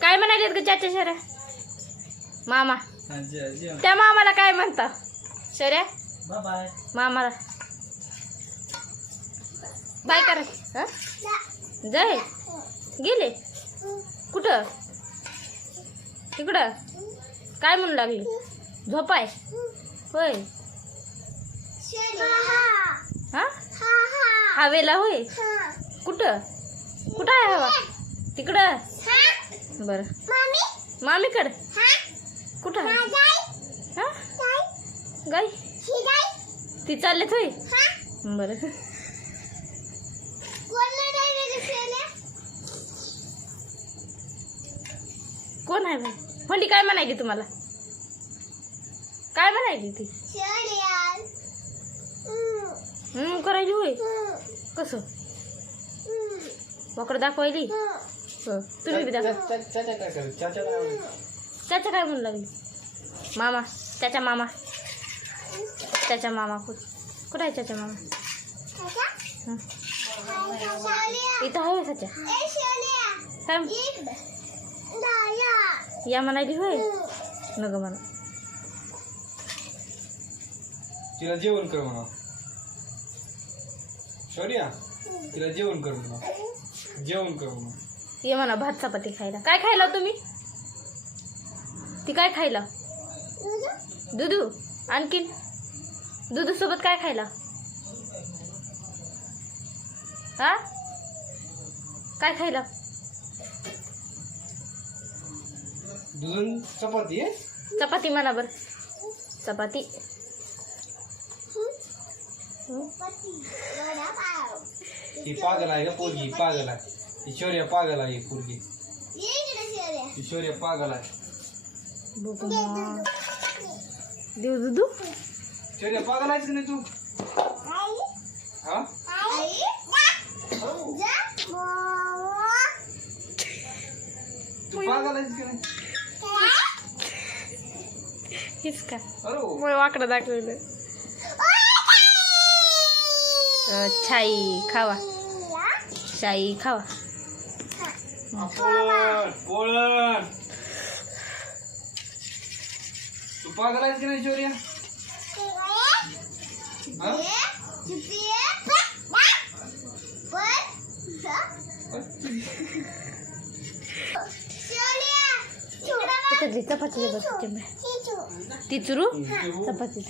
काय म्हणाले ग चाचा शर्या? मामा त्या मामाला काय म्हणता शर्या? बाय मामाला बाय करा. जाय गेले कुठं? तिकडं काय म्हणू लागली? झोपाय होय. हा हवेला होय. कुठं कुठं आहे हवा? तिकडं. बरं मामीकडं कुठं आहे? हा गाई ती चाललेत होय. बरं कोण आहे भाई? फंडी काय म्हणायली तुम्हाला? काय म्हणायली ती? करायली होय. कसं वाकड दाखवायली? तुम्ही बी दाखवा. चाचा काय म्हणू लागली? मामा चाचा मामा चाचा मामा कुठं आहे चाचा मामा? इथं आहे चाचा. काय या म्हणायली होय. नग म्हणा तिला जेवण कर म्हणा. शौर्या तिला जेवण कर म्हणा. जेवण कर म्हणा. ये म्हणा भात चपाती खायला. काय खायला तुम्ही? ती काय खायला? दुधू. आणखीन दुधू सोबत काय खायला? हा काय खायला? दुधून चपाती आहे. चपाती म्हणा बर. चपाती. ही पागल आहे का पोरगी? पागल आहे ही. शौर्य पागल आहे पोरगी. ही शौर्य पागल आहे. देव दुधू. शौर्य पागल आहेस की नाही तू? हा तू पागल आहेस की नाही? हेच का अरे वाकडं दाखवलं. छाई खावा. शाई खावा. पोळण पोळण. तू पागल आहेस की नाही शौर्य? चपाती ती चुरू चपाती